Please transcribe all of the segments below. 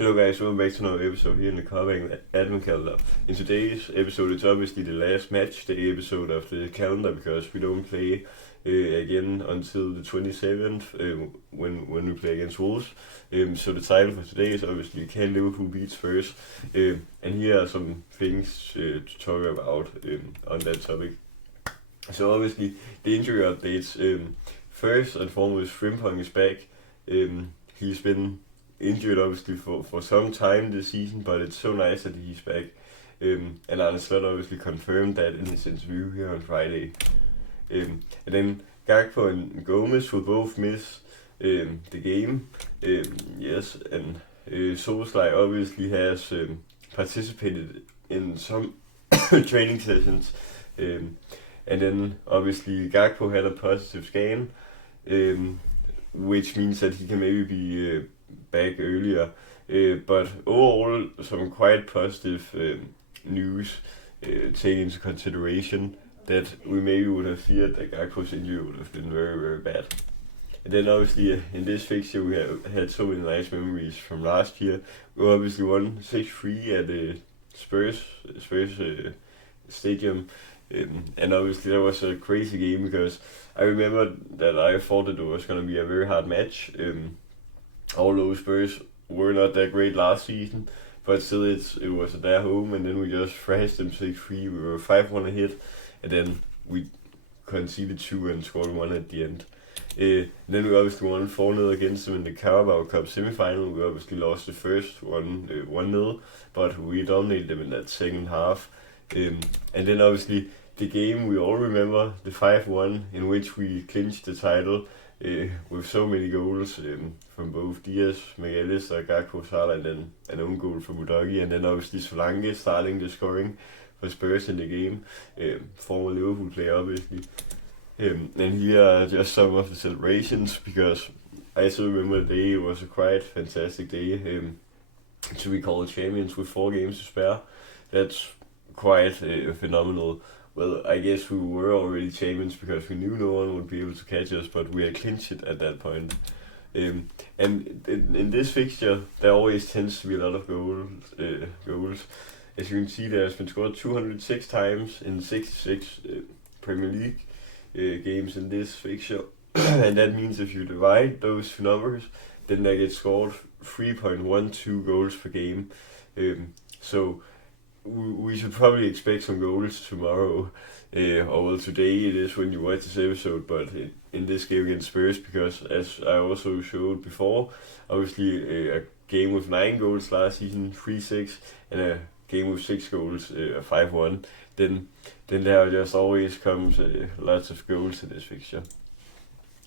Hello guys, welcome back to another episode here in the Covering admin calendar. In today's episode, it's obviously the last match day episode of the calendar because we don't play again until the 27th when we play against Wolves. So the title for today is obviously Can Liverpool beat Spurs? And here are some things to talk about on that topic. So obviously the injury updates. First and foremost, Frimpong is back. He's been injured obviously for some time this season, but it's so nice that he's back. And Arne Slot obviously confirmed that in his interview here on Friday. And then Gakpo and Gomez will both miss the game. Yes, and Solskjaer obviously has participated in some training sessions. And then obviously Gakpo had a positive scan, which means that he can maybe be back earlier, but overall some quite positive news taking into consideration that we maybe would have feared that Gakpo's injury would have been very, very bad. And then obviously in this fixture we have had so many nice memories from last year. We obviously won 6-3 at the Spurs stadium, and obviously that was a crazy game because I remember that I thought that it was going to be a very hard match. Although Spurs were not that great last season, but still it was at their home, and then we just thrashed them 6-3. We were 5-1 ahead, and then we conceded 2 and scored 1 at the end. Then we obviously won 4-0 against them in the Carabao Cup semi-final. We obviously lost the first one 1-0, but we dominated them in that second half. And then obviously the game we all remember, the 5-1 in which we clinched the title. With so many goals from both Diaz, McAllister, Gakpo, Salah, and then an own goal from Udogi, and then obviously Solanke starting the scoring for Spurs in the game, former Liverpool player obviously. And here are just some of the celebrations, because I still remember the day. It was a quite fantastic day to be called champions with 4 games to spare. That's quite phenomenal. Well, I guess we were already champions because we knew no one would be able to catch us, but we had clinched it at that point. And in this fixture, there always tends to be a lot of goals. As you can see, there has been scored 206 times in 66 Premier League games in this fixture. And that means if you divide those two numbers, then they get scored 3.12 goals per game. So we should probably expect some goals tomorrow, or well, today it is when you watch this episode, but in this game against Spurs, because as I also showed before, obviously a game with 9 goals last season, 3-6, and a game with 6 goals, 5-1, then there just always comes lots of goals in this fixture.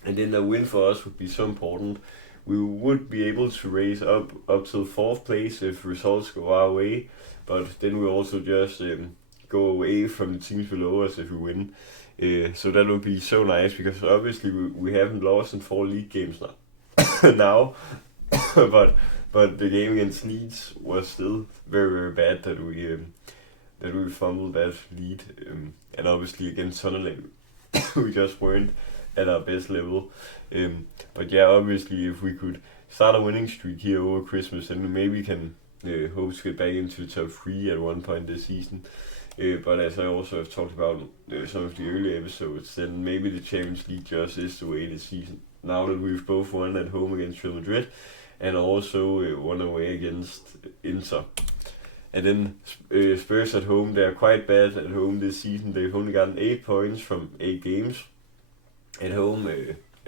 And then a win for us would be so important. We would be able to raise up to 4th place if results go our way, but then we also just go away from the teams below us if we win. So that would be so nice, because obviously we haven't lost in 4 league games now, but the game against Leeds was still very, very bad that we fumbled that lead, and obviously against Sunderland we just weren't at our best level. But yeah, obviously if we could start a winning streak here over Christmas, then we maybe can hope to get back into the top 3 at one point this season. But as I also have talked about some of the early episodes, then maybe the Champions League just is the way this season. Now that we've both won at home against Real Madrid and also won away against Inter. And then Spurs at home, they are quite bad at home this season. They've only gotten 8 points from 8 games at home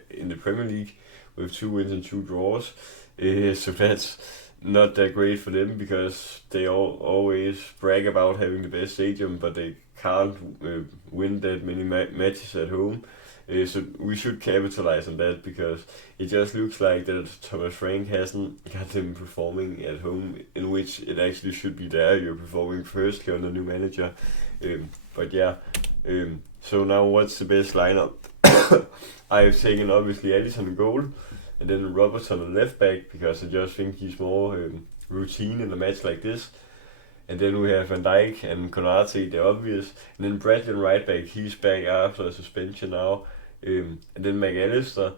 in the Premier League, with 2 wins and 2 draws. So that's not that great for them, because they always brag about having the best stadium, but they can't win that many matches at home. So we should capitalize on that, because it just looks like that Thomas Frank hasn't got them performing at home, in which it actually should be there. You're performing firstly on the new manager. But yeah, so now what's the best lineup? I've taken obviously Alisson in goal, and then Robertson on left back, because I just think he's more routine in a match like this. And then we have Van Dijk and Konate, they're obvious. And then Bradley on right back, he's back after a suspension now. And then McAllister,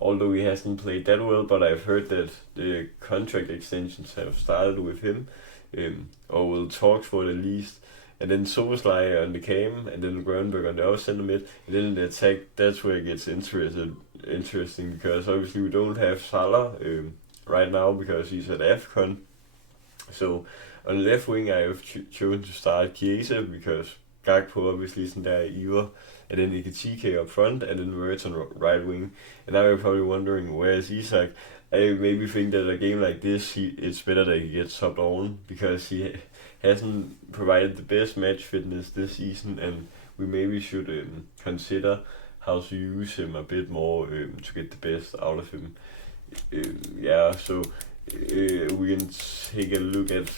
although he hasn't played that well, but I've heard that the contract extensions have started with him, or will talks for it at least. And then Soboslai on the cam, and then Grönberg on the other center mid, and then in the attack. That's where it gets interesting because obviously we don't have Salah right now because he's at AFCON. So on the left wing, I have chosen to start Chiesa because Gakpo obviously isn't there either, and then Ekitike up front, and then Wirtz on right wing. And now you're probably wondering where is Isak. I maybe think that a game like this, it's better that he gets subbed on because he hasn't provided the best match fitness this season, and we maybe should consider how to use him a bit more to get the best out of him. Yeah, so we can take a look at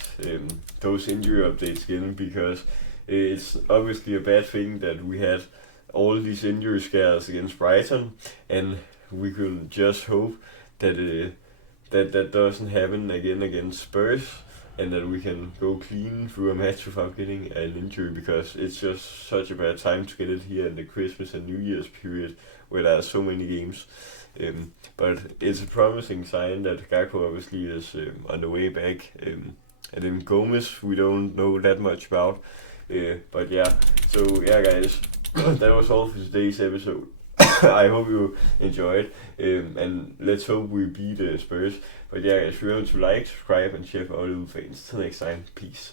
those injury updates again because it's obviously a bad thing that we had all these injury scares against Brighton, and we could just hope that that doesn't happen again against Spurs, and that we can go clean through a match without getting an injury because it's just such a bad time to get it here in the Christmas and New Year's period where there are so many games. But it's a promising sign that Gakpo obviously is on the way back. And then Gomez, we don't know that much about. But yeah, so yeah, guys, that was all for today's episode. I hope you enjoyed, and let's hope we beat Spurs. But yeah, guys, remember to like, subscribe, and share for all the fans. Till next time, peace.